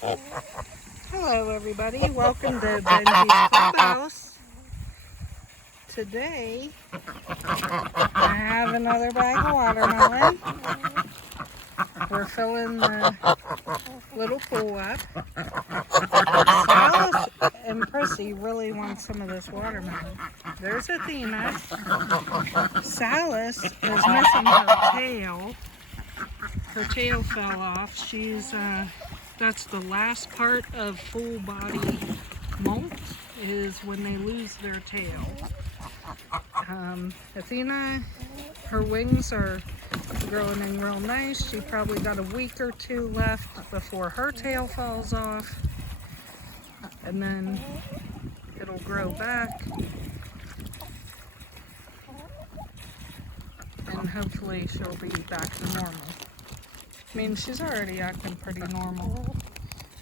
Hello everybody, welcome to Benji's Clubhouse. Today, I have another bag of watermelon. We're filling the little pool up. Salus and Prissy really want some of this watermelon. There's Athena. Salus is missing her tail. Her tail fell off. That's the last part of full body molt, is when they lose their tail. Athena, her wings are growing in real nice. She probably got a week or two left before her tail falls off, and then it'll grow back, and hopefully she'll be back to normal. I mean, she's already acting pretty normal.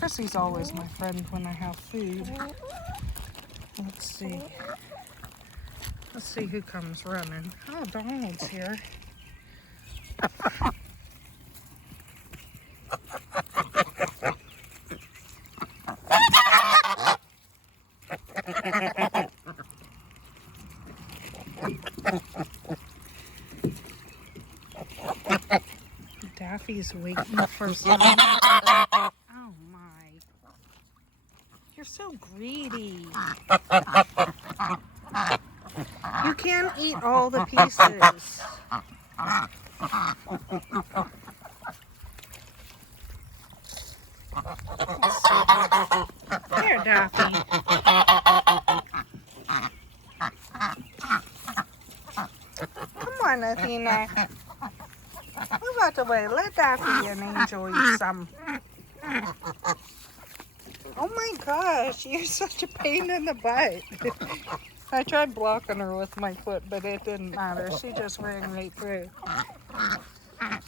Prissy's always my friend when I have food. Let's see. Let's see who comes running. Oh, Donald's here. Daffy's waiting for some. Oh my. You're so greedy. You can't eat all the pieces. Here, Daffy. Come on, Athena. Move out the way. Let Daffy and Angel eat some. Oh my gosh, you're such a pain in the butt. I tried blocking her with my foot, but it didn't matter. She just ran right through.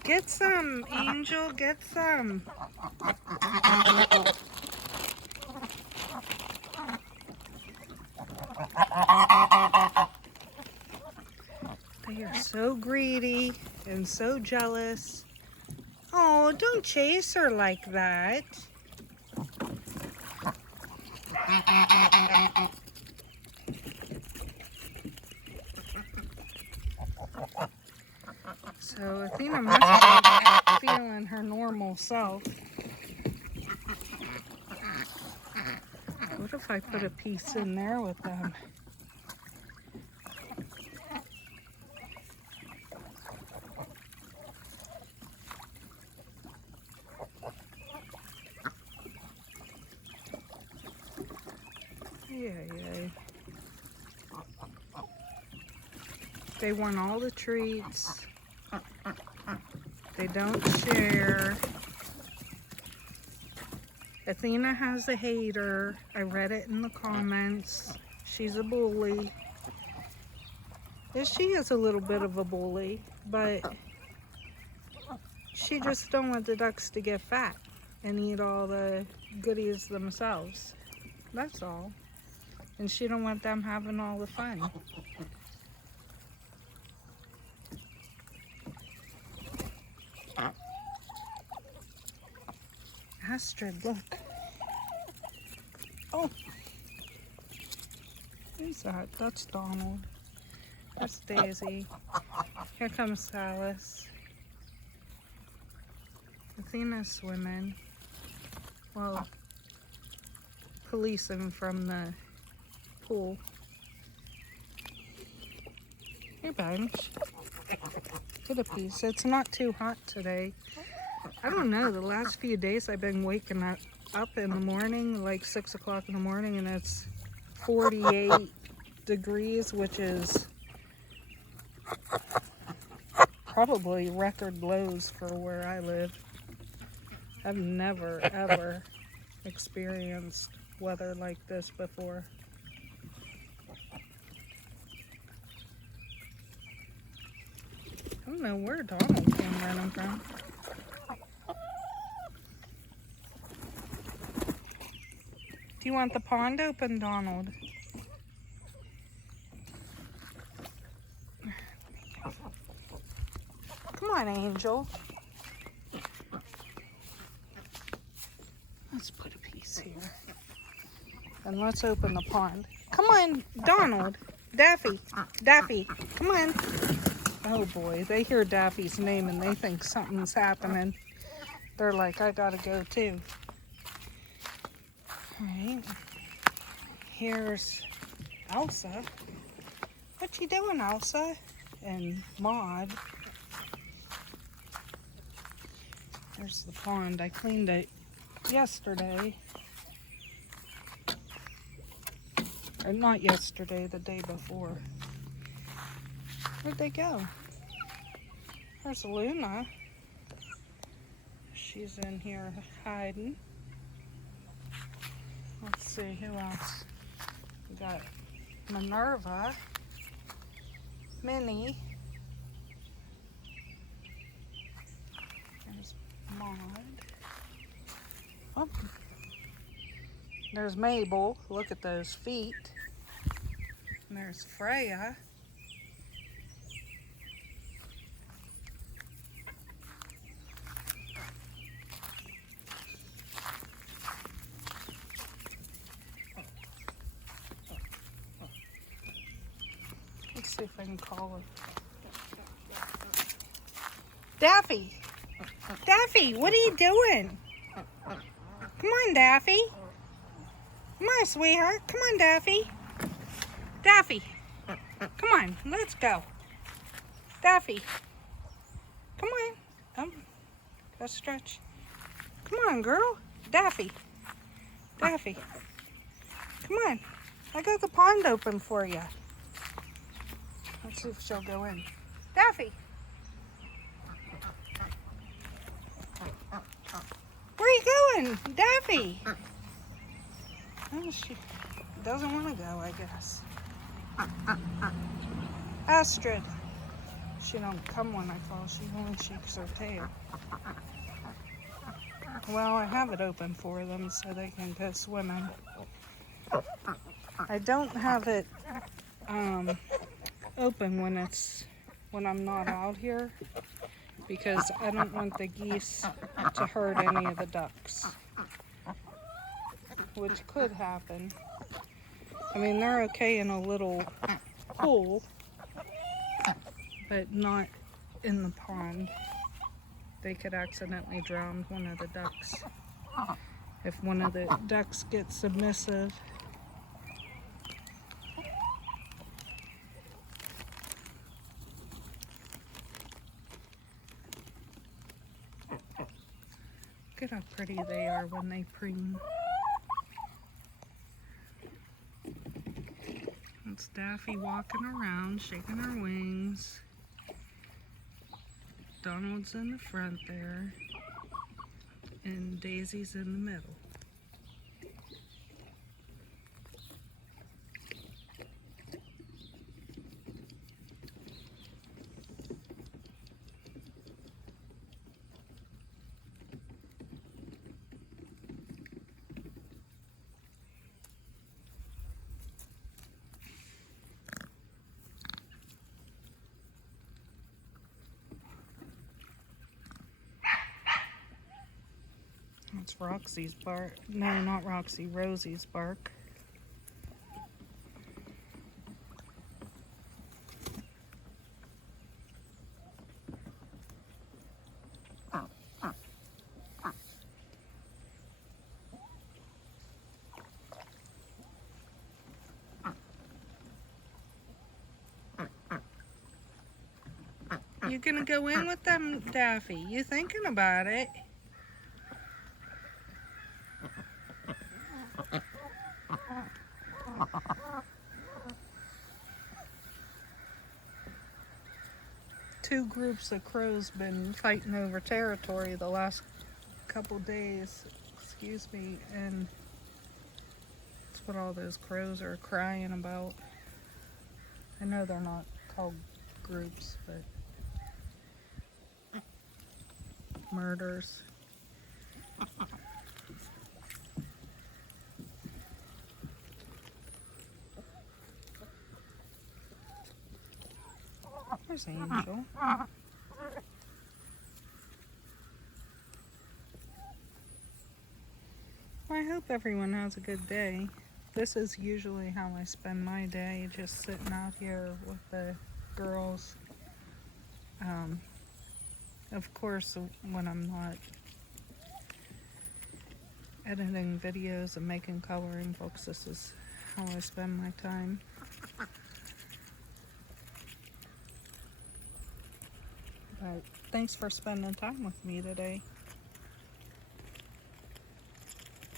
Get some, Angel, get some. They are so greedy and so jealous. Oh, don't chase her like that. So Athena must be feeling her normal self. What if I put a piece in there with them? Yeah. They want all the treats. They don't share. Athena has a hater. I read it in the comments. She's a bully. Yeah, she is a little bit of a bully, but she just don't want the ducks to get fat and eat all the goodies themselves. That's all. And she don't want them having all the fun. Astrid, look. Oh. Who's that? That's Donald. That's Daisy. Here comes Salus. Athena's swimming. Well, policing from the pool. Hey, Benj. Get a piece. It's not too hot today. I don't know, the last few days I've been waking up in the morning, like 6 o'clock in the morning, and it's 48 degrees, which is probably record lows for where I live. I've never, ever experienced weather like this before. I don't know where Donald came running from. Do you want the pond open, Donald? Come on, Angel. Let's put a piece here. And let's open the pond. Come on, Donald. Daffy. Daffy. Come on. Oh boy, they hear Daffy's name and they think something's happening. They're like, I gotta go too. Alright. Here's Elsa. What you doing, Elsa? And Maud. There's the pond. I cleaned it yesterday. Or not yesterday, the day before. Where'd they go? There's Luna. She's in here hiding. Let's see, who else? We got Minerva, Minnie. There's Maud. Oh. There's Mabel. Look at those feet. And there's Freya. Let's see if I can call her. Daffy! Daffy, what are you doing? Come on, Daffy. Come on, sweetheart. Come on, Daffy. Daffy. Come on, let's go. Daffy. Come on. Go stretch. Come on, girl. Daffy. Daffy. Come on. I got the pond open for you. Let's see if she'll go in. Daffy. Where are you going? Daffy. Oh, she doesn't want to go, I guess. Astrid. She don't come when I call. She only shakes her tail. Well, I have it open for them so they can go swimming. I don't have it open when I'm not out here because I don't want the geese to hurt any of the ducks, which could happen. I mean, they're okay in a little pool, but not in the pond. They could accidentally drown one of the ducks if one of the ducks gets submissive. Look at how pretty they are when they preen. It's Daffy walking around, shaking her wings. Donald's in the front there, and Daisy's in the middle. That's Roxy's bark. No, not Roxy, Rosie's bark. You gonna go in with them, Daffy? You thinking about it? Two groups of crows been fighting over territory the last couple days, excuse me, and that's what all those crows are crying about. I know they're not called groups, but murders. There's Angel. Well, I hope everyone has a good day. This is usually how I spend my day, just sitting out here with the girls. Of course, when I'm not editing videos and making coloring books, this is how I spend my time. But thanks for spending time with me today.